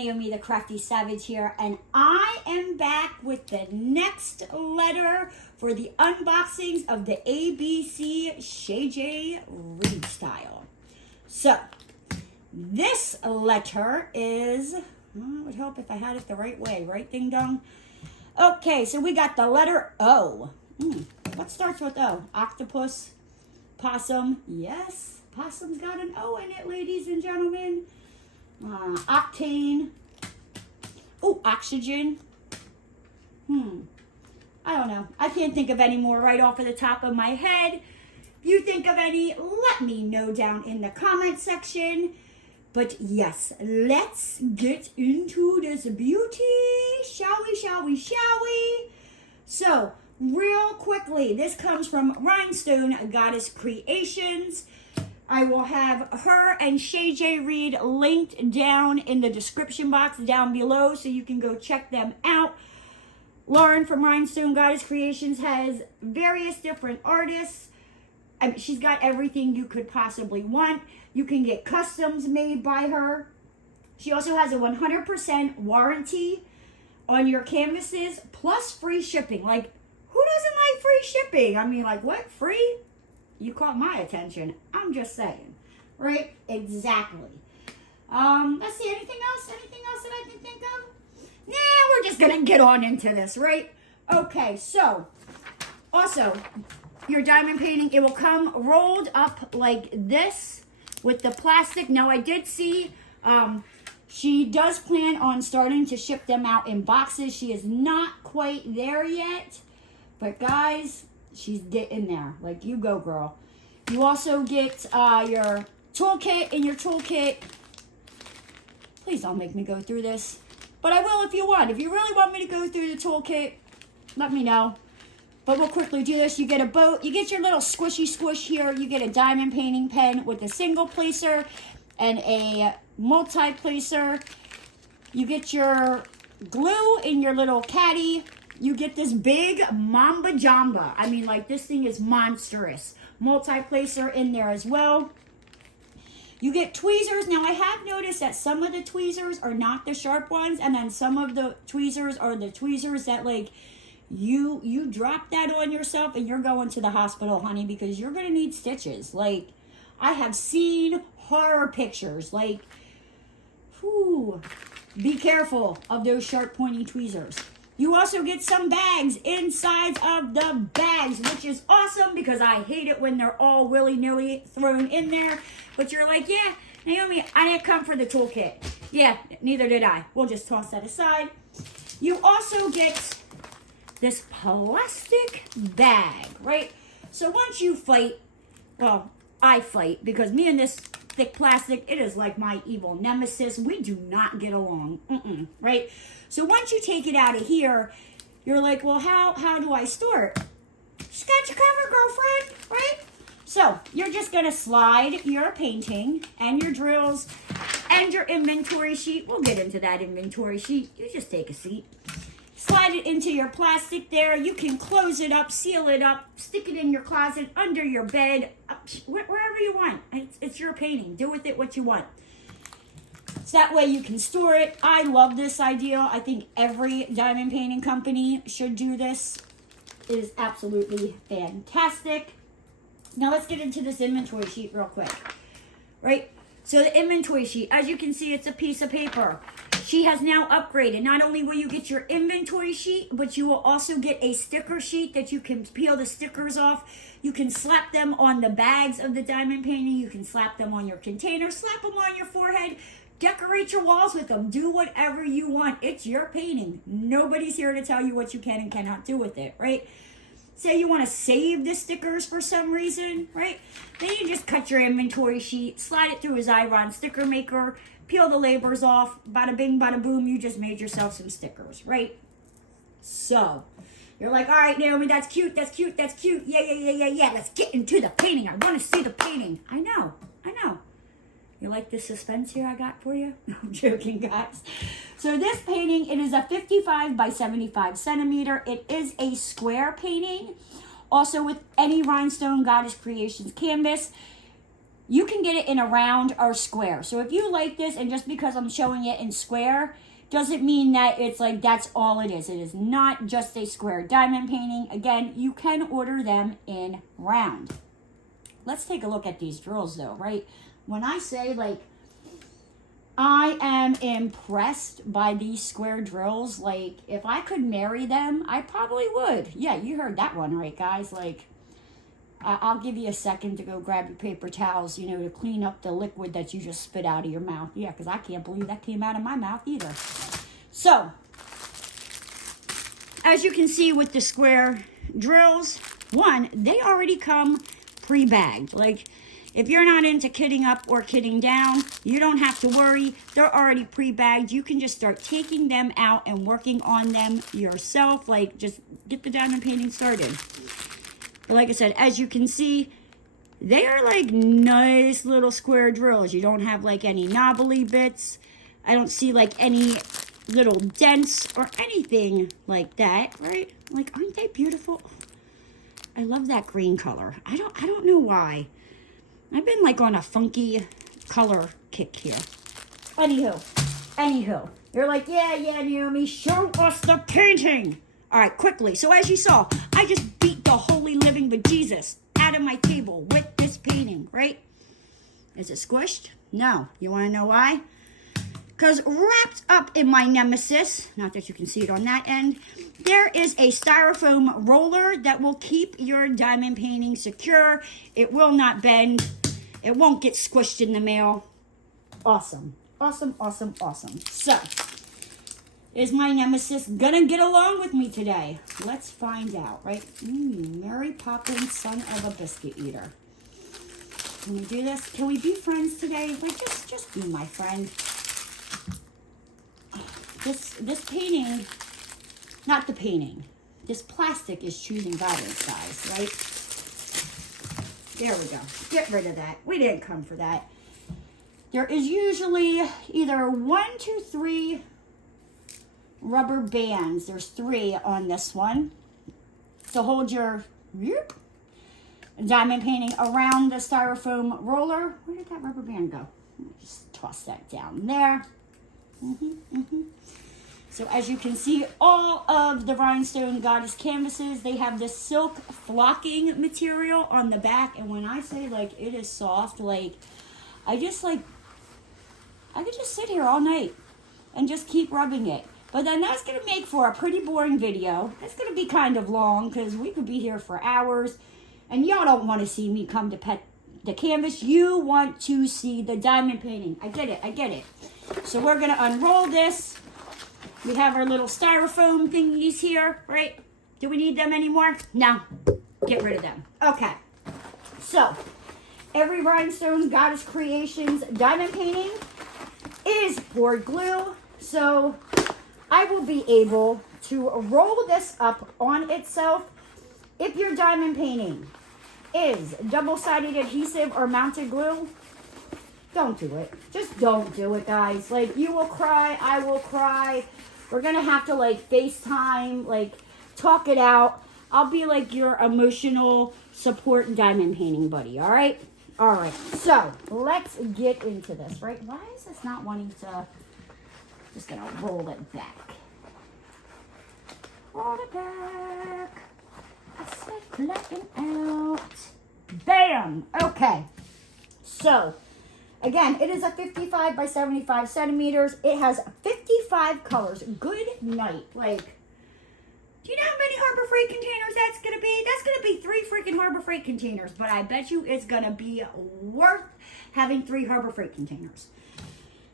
Naomi the Crafty Savage here, and I am back with the next letter for the unboxings of the ABC Shay Jay-Reed style. So, this letter is, it would help if I had it the right way, right, ding dong? Okay, so we got the letter O. What starts with O? Octopus, possum, yes, possum's got an O in it, ladies and gentlemen. Octane. Oh, oxygen. I don't know. I can't think of any more right off of the top of my head. If you think of any, let me know down in the comment section. But yes, let's get into this beauty. Shall we? So, real quickly, this comes from Rhinestone Goddess Creations. I will have her and Shay Jay-Reed linked down in the description box down below so you can go check them out. Lauren from Rhinestone Goddess Creations has various different artists. I mean, she's got everything you could possibly want. You can get customs made by her. She also has a 100% warranty on your canvases plus free shipping. Like, who doesn't like free shipping? I mean, like, what? Free? You caught my attention. I'm just saying. Right? Exactly. Let's see. Anything else? Anything else that I can think of? Nah, we're just going to get on into this, right? Okay, so, also, your diamond painting, it will come rolled up like this with the plastic. Now, I did see she does plan on starting to ship them out in boxes. She is not quite there yet. But, guys, she's getting there. Like, you go, girl. You also get your toolkit. In your toolkit, please don't make me go through this. But I will if you want. If you really want me to go through the toolkit, let me know. But we'll quickly do this. You get a boat. You get your little squishy squish here. You get a diamond painting pen with a single placer and a multi-placer. You get your glue in your little caddy. You get this big Mamba Jamba. I mean, like, this thing is monstrous. Multi-placer in there as well. You get tweezers. Now, I have noticed that some of the tweezers are not the sharp ones, and then some of the tweezers are the tweezers that, like, you drop that on yourself and you're going to the hospital, honey, because you're going to need stitches. Like, I have seen horror pictures. Like, whew, be careful of those sharp, pointy tweezers. You also get some bags inside of the bags, which is awesome because I hate it when they're all willy-nilly thrown in there. But you're like, yeah, Naomi, I didn't come for the toolkit. Yeah, neither did I. We'll just toss that aside. You also get this plastic bag, right? So once you fight, well, I fight because me and this thick plastic, it is like my evil nemesis. We do not get along, right? So once you take it out of here, you're like, well, how do I store it? Just got you covered, girlfriend, right? So you're just gonna slide your painting and your drills and your inventory sheet. We'll get into that inventory sheet. You just take a seat. Slide it into your plastic there. You can close it up, seal it up, stick it in your closet, under your bed, wherever you want. It's your painting. Do with it what you want. So that way you can store it. I love this idea. I think every diamond painting company should do this. It is absolutely fantastic. Now let's get into this inventory sheet real quick. Right? So the inventory sheet, as you can see, it's a piece of paper. She has now upgraded. Not only will you get your inventory sheet, but you will also get a sticker sheet that you can peel the stickers off. You can slap them on the bags of the diamond painting. You can slap them on your container, slap them on your forehead, decorate your walls with them. Do whatever you want. It's your painting. Nobody's here to tell you what you can and cannot do with it, right? Say you want to save the stickers for some reason, right? Then you just cut your inventory sheet, slide it through a Xyron sticker maker, peel the labels off, bada bing, bada boom, you just made yourself some stickers, right? So, you're like, all right, Naomi, that's cute, that's cute, that's cute. Yeah, let's get into the painting. I want to see the painting. I know. You like the suspense here I got for you? No, I'm joking, guys. So this painting, it is a 55 by 75 centimeter. It is a square painting. Also with any Rhinestone Goddess Creations canvas, You can get it in a round or square. So if you like this, and just because I'm showing it in square, doesn't mean that it's like that's all it is. It is not just a square diamond painting. Again, you can order them in round. Let's take a look at these drills though, right? When I say like, I am impressed by these square drills. Like, if I could marry them, I probably would. Yeah, you heard that one right, guys. Like, I'll give you a second to go grab your paper towels, you know, to clean up the liquid that you just spit out of your mouth. Yeah, because I can't believe that came out of my mouth either. So, as you can see with the square drills, one, they already come pre-bagged. Like, if you're not into kitting up or kitting down, you don't have to worry. They're already pre-bagged. You can just start taking them out and working on them yourself. Like, just get the diamond painting started. But like I said, as you can see, they are like nice little square drills. You don't have like any knobbly bits. I don't see like any little dents or anything like that, right? Like, aren't they beautiful? I love that green color. I don't know why. I've been like on a funky color kick here. Anywho. You're like, yeah, Naomi, show us the painting. All right, quickly. So as you saw, I just beat the holy living bejesus out of my table with this painting, right? Is it squished? No. You want to know why? Because wrapped up in my nemesis, not that you can see it on that end, there is a styrofoam roller that will keep your diamond painting secure. It will not bend. It won't get squished in the mail. Awesome. So, is my nemesis gonna get along with me today? Let's find out, right? Mary Poppins, son of a biscuit eater. Can we do this? Can we be friends today? Like, just be my friend. This painting, not the painting, this plastic is choosing violence, size, right? There we go. Get rid of that. We didn't come for that. There is usually either 1, 2, 3 rubber bands. There's 3 on this one to hold your diamond painting around the styrofoam roller. Where did that rubber band go? Just toss that down there. So as you can see, all of the Rhinestone Goddess canvases, they have this silk flocking material on the back. And when I say like it is soft, like I could just sit here all night and just keep rubbing it. But then that's going to make for a pretty boring video. It's going to be kind of long because we could be here for hours. And y'all don't want to see me come to pet the canvas. You want to see the diamond painting. I get it. So we're going to unroll this. We have our little styrofoam thingies here, right? Do we need them anymore? No. Get rid of them. Okay. So, every Rhinestone Goddess Creations diamond painting is poured glue. So, I will be able to roll this up on itself. If your diamond painting is double-sided adhesive or mounted glue, don't do it. Just don't do it, guys. Like, you will cry. I will cry. We're going to have to, like, FaceTime, like, talk it out. I'll be, like, your emotional support diamond painting buddy, all right? All right. So, let's get into this, right? Why is this not wanting to... Just going to roll it back. Roll it back. I said flatten out. Bam! Okay. So... Again, it is a 55 by 75 centimeters. It has 55 colors. Good night. Like, do you know how many Harbor Freight containers that's going to be? That's going to be 3 freaking Harbor Freight containers. But I bet you it's going to be worth having 3 Harbor Freight containers.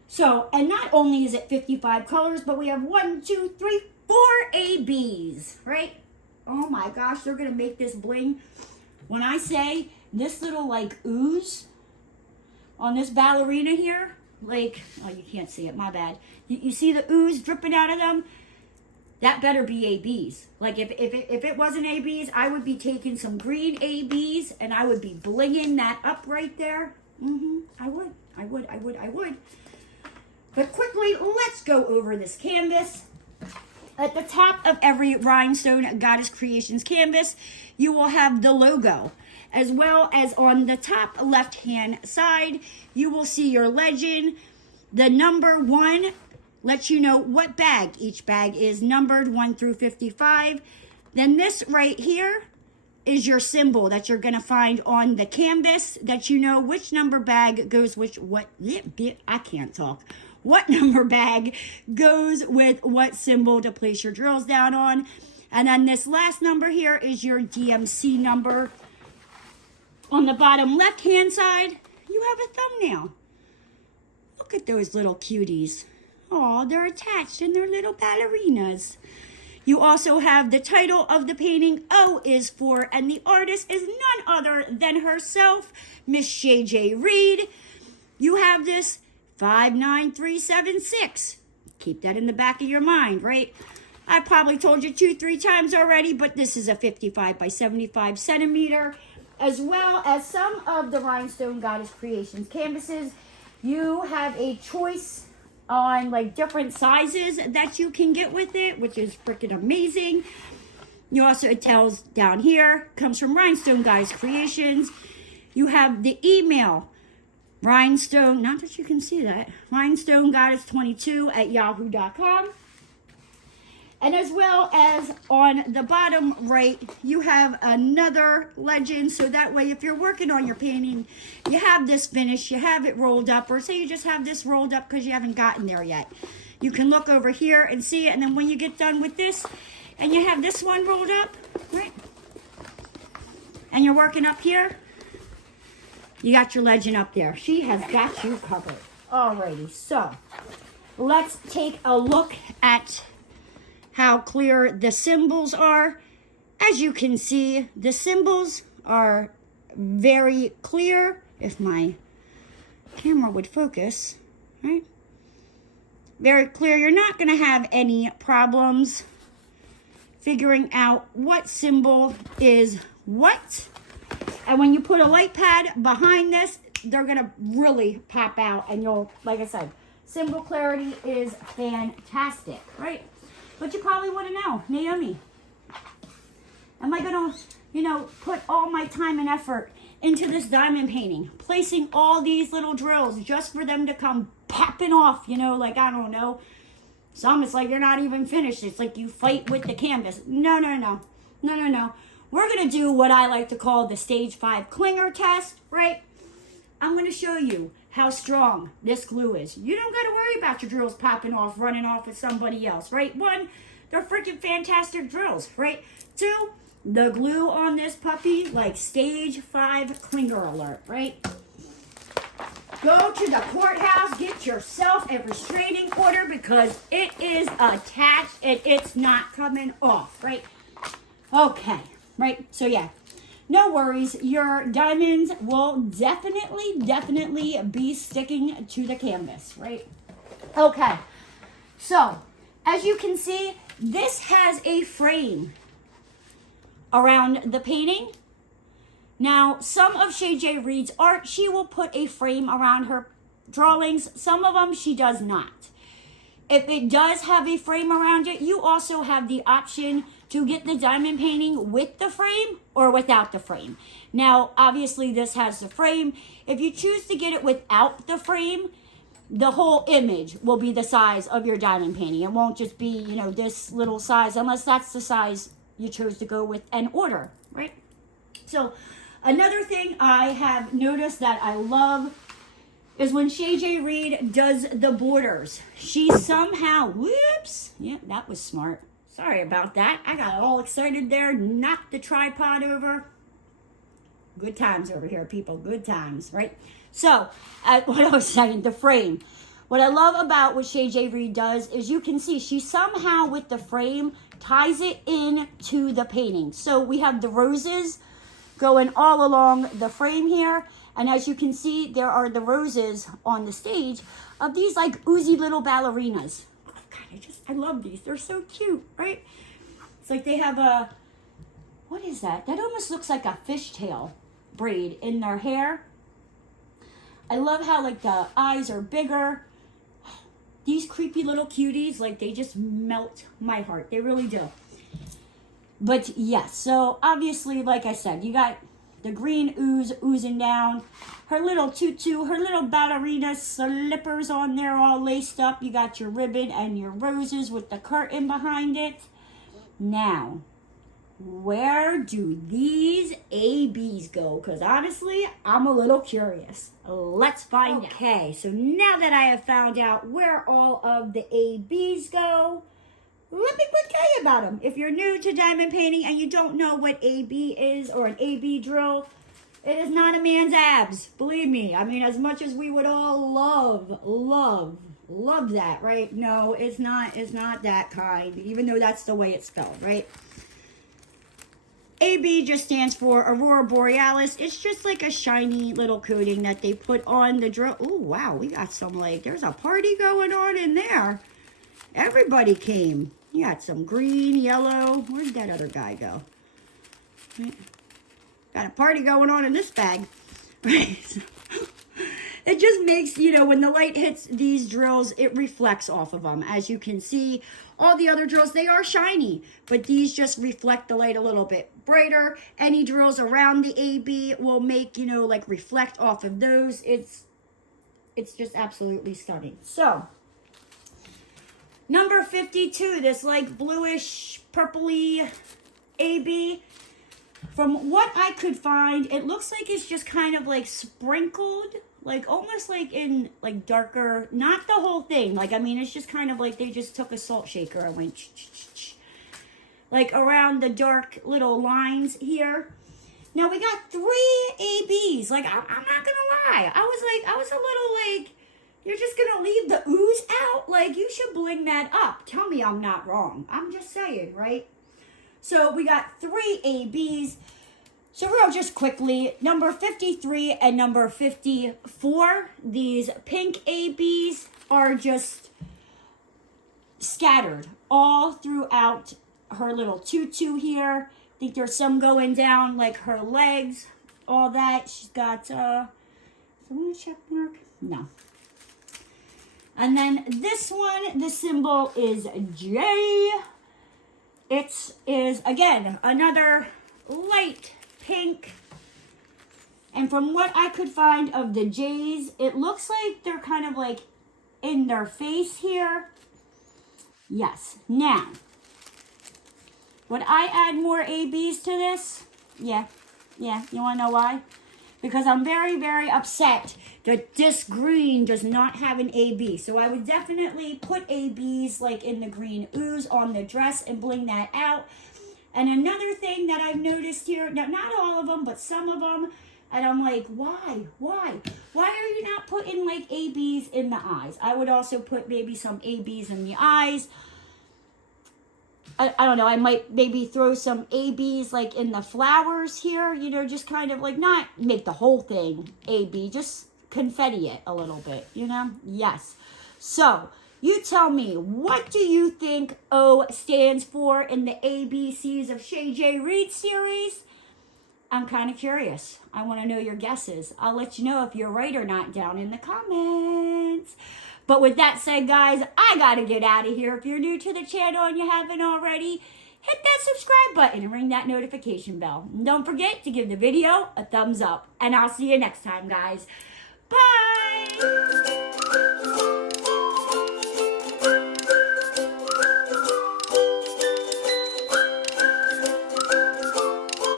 So, and not only is it 55 colors, but we have 1, 2, 3, 4 ABs, right? Oh my gosh, they're going to make this bling. When I say this little, like, ooze on this ballerina here, like, oh, you can't see it, my bad. You see the ooze dripping out of them? That better be ABs. Like, if it wasn't ABs, I would be taking some green ABs and I would be blinging that up right there. I would. But quickly, let's go over this canvas. At the top of every Rhinestone Goddess Creations canvas, you will have the logo. as well as on the top left-hand side, you will see your legend. The number 1 lets you know what bag. Each bag is numbered 1 through 55. Then this right here is your symbol that you're going to find on the canvas, that you know which number bag goes with what. I can't talk. What number bag goes with what symbol to place your drills down on. And then this last number here is your DMC number. On the bottom left-hand side, you have a thumbnail. Look at those little cuties. Oh, they're attached and they're little ballerinas. You also have the title of the painting, O is for, and the artist is none other than herself, Miss Shay Jay-Reed. You have this 59376. Keep that in the back of your mind, right? I probably told you 2-3 times already, but this is a 55 by 75 centimeter, as well as some of the Rhinestone Goddess Creations canvases. You have a choice on like different sizes that you can get with it, which is freaking amazing. You also, it tells down here, comes from Rhinestone Goddess Creations. You have the email, Rhinestone, not that you can see that, rhinestonegoddess22@yahoo.com. And as well as on the bottom right, you have another legend. So that way, if you're working on your painting, you have this finished, you have it rolled up, or say you just have this rolled up because you haven't gotten there yet. You can look over here and see it. And then when you get done with this, and you have this one rolled up, right? And you're working up here, you got your legend up there. She has got you covered. Alrighty, so let's take a look at how clear the symbols are. As you can see, the symbols are very clear. If my camera would focus, right? Very clear. You're not going to have any problems figuring out what symbol is what. And when you put a light pad behind this, they're going to really pop out. And you'll, like I said, symbol clarity is fantastic, right? But you probably want to know, Naomi, am I going to, put all my time and effort into this diamond painting, placing all these little drills just for them to come popping off, like, I don't know. Some, it's like you're not even finished. It's like you fight with the canvas. No. We're going to do what I like to call the stage 5 clinger test, right? I'm going to show you how strong this glue is. You don't got to worry about your drills popping off, running off with somebody else, right? 1, they're freaking fantastic drills, right? 2, the glue on this puppy, like stage 5 clinger alert, right? Go to the courthouse, get yourself a restraining order because it is attached and it's not coming off, right? Okay, right? So yeah. No worries, your diamonds will definitely be sticking to the canvas, right? Okay, so as you can see, this has a frame around the painting. Now, some of Shay Jay-Reed's art, she will put a frame around her drawings. Some of them she does not. If it does have a frame around it, you also have the option to get the diamond painting with the frame or without the frame. Now, obviously this has the frame. If you choose to get it without the frame, the whole image will be the size of your diamond painting. It won't just be, this little size, unless that's the size you chose to go with and order, right? So another thing I have noticed that I love is when Shay Jay-Reed does the borders. She somehow, whoops, yeah, that was smart. Sorry about that. I got all excited there, knocked the tripod over. Good times over here, people, good times, right? So, what I was saying, the frame. What I love about what Shay Jay-Reed does is you can see she somehow with the frame ties it in to the painting. So we have the roses going all along the frame here. And as you can see, there are the roses on the stage of these like oozy little ballerinas. Oh God, I love these. They're so cute, right? It's like they have a, what is that? That almost looks like a fishtail braid in their hair. I love how like the eyes are bigger. These creepy little cuties, like they just melt my heart. They really do. But yes, so obviously, like I said, you got the green ooze oozing down. Her little tutu, her little ballerina slippers on there all laced up. You got your ribbon and your roses with the curtain behind it. Now, where do these ABs go? Because honestly, I'm a little curious. Let's find out. Okay, so now that I have found out where all of the ABs go, let me tell you about them. If you're new to diamond painting and you don't know what AB is or an AB drill, it is not a man's abs. Believe me. I mean, as much as we would all love that, right? No, it's not that kind, even though that's the way it's spelled, right? AB just stands for Aurora Borealis. It's just like a shiny little coating that they put on the drill. Oh, wow. We got some, like, there's a party going on in there. Everybody came. You got some green, yellow. Where'd that other guy go? Got a party going on in this bag. Right? It just makes, you know, when the light hits these drills, it reflects off of them. As you can see, all the other drills, they are shiny, but these just reflect the light a little bit brighter. Any drills around the AB will make, you know, like reflect off of those. It's just absolutely stunning. So, number 52, this like bluish, purpley AB. From what I could find, it looks like it's just kind of like sprinkled, like almost like in like darker, not the whole thing. Like, I mean, it's just kind of like they just took a salt shaker and went like around the dark little lines here. Now we got 3 ABs. Like, I'm not gonna lie. I was a little like, you're just gonna leave the ooze out? Like, you should bling that up. Tell me I'm not wrong. I'm just saying, right? So we got 3 ABs. So real just quickly, number 53 and number 54, these pink ABs are just scattered all throughout her little tutu here. I think there's some going down like her legs, all that. She's got, someone check mark? No. And then this one, the symbol is J. It is, again, another light pink. And from what I could find of the J's, it looks like they're kind of like in their face here. Yes. Now, would I add more ABs to this? Yeah. You want to know why? Because I'm very, very upset that this green does not have an AB. So I would definitely put ABs like in the green ooze on the dress and bling that out. And another thing that I've noticed here, now not all of them, but some of them, and I'm like, why? Why are you not putting like ABs in the eyes? I would also put maybe some ABs in the eyes. I don't know, I might maybe throw some ABs like in the flowers here, you know, just kind of like not make the whole thing AB, just confetti it a little bit, you know? Yes. So, you tell me, what do you think O stands for in the ABCs of Shay Jay-Reed series? I'm kind of curious. I want to know your guesses. I'll let you know if you're right or not down in the comments. But with that said, guys, I got to get out of here. If you're new to the channel and you haven't already, hit that subscribe button and ring that notification bell. And don't forget to give the video a thumbs up. And I'll see you next time, guys. Bye!